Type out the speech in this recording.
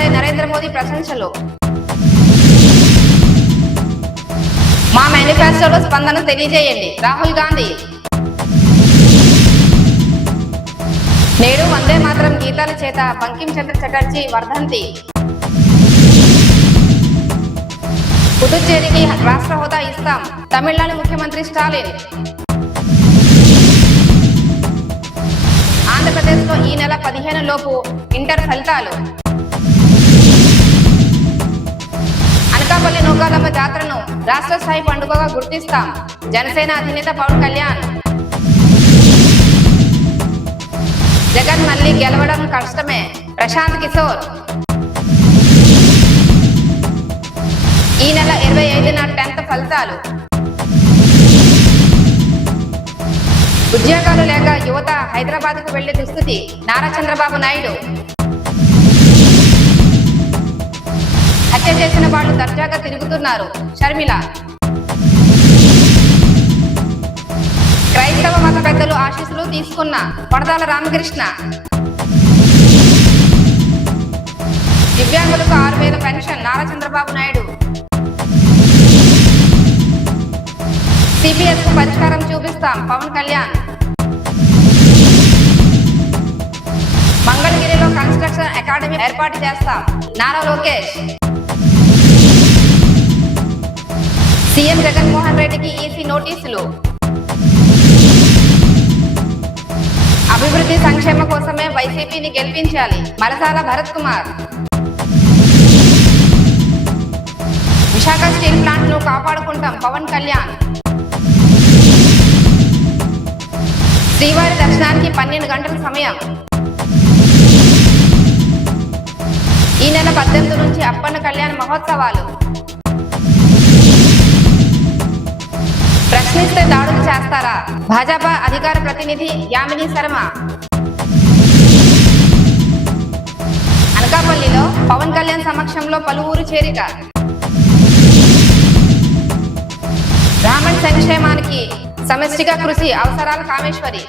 ప్రధానిపై నరేంద్ర మోదీ ప్రశంసలు. మా మేనిఫెస్టోలో స్పందన తెలియజేయండి రాహుల్ గాంధీ. నేడు వందే మాతరం గీతాల చేత బంకిం చంద్ర చటర్జీ వర్ధంతి. పుదుచ్చేరికి రాష్ట్ర హోదా ఇస్తాం తమిళనాడు ముఖ్యమంత్రి స్టాలిన్. ఆంధ్రప్రదేశ్లో ఈ నెల 15 లోపు ఇంటర్ ఫలితాలు. అనకాపల్లి నూకాలమ్మ జాతరను రాష్ట్ర స్థాయి పండుగగా గుర్తిస్తాం జనసేన అధినేత పవన్ కళ్యాణ్. జగన్ మళ్లీ గెలవడం కష్టమే ప్రశాంత్ కిశోర్. ఈ నెల 25న 10th ఫలితాలు. ఉద్యోగాలు లేక యువత హైదరాబాద్కు వెళ్లే దుస్థితి నారా చంద్రబాబు నాయుడు. హత్య చేసిన వాళ్ళు దర్జాగా తిరుగుతున్నారు షర్మిల. క్రైస్తవ మత పెద్దలు ఆశీస్సులు తీసుకున్న కొడదాల రామకృష్ణ. దివ్యాంగులకు 6000 పెన్షన్ నారా చంద్రబాబు నాయుడు. సిపిఎస్ కు పరిష్కారం చూపిస్తాం పవన్ కళ్యాణ్. మంగళగిరిలో కన్స్ట్రక్షన్ అకాడమీ ఏర్పాటు చేస్తాం నారా లోకేష్. సీఎం జగన్మోహన్ రెడ్డికి ఈసీ నోటీసులు. అభివృద్ధి సంక్షేమ కోసమే వైసీపీని గెలిపించాలి మలసాల భరత్ కుమార్. విశాఖ స్టీల్ ప్లాంట్ ను కాపాడుకుంటాం పవన్ కళ్యాణ్. శ్రీవారి దర్శనానికి 12 గంటల సమయం. ఈ నెల 18 నుంచి అప్పన్న కళ్యాణ మహోత్సవాలు. ప్రశ్నిస్తే దాడులు చేస్తారా భాజపా అధికార ప్రతినిధి యామిని శర్మ. అనకాపల్లిలో పవన్ కళ్యాణ్ సమక్షంలో పలువురు చేరిక. బ్రాహ్మణ్ సంక్షేమానికి సమష్టిగా కృషి అవసరాల కామేశ్వరి.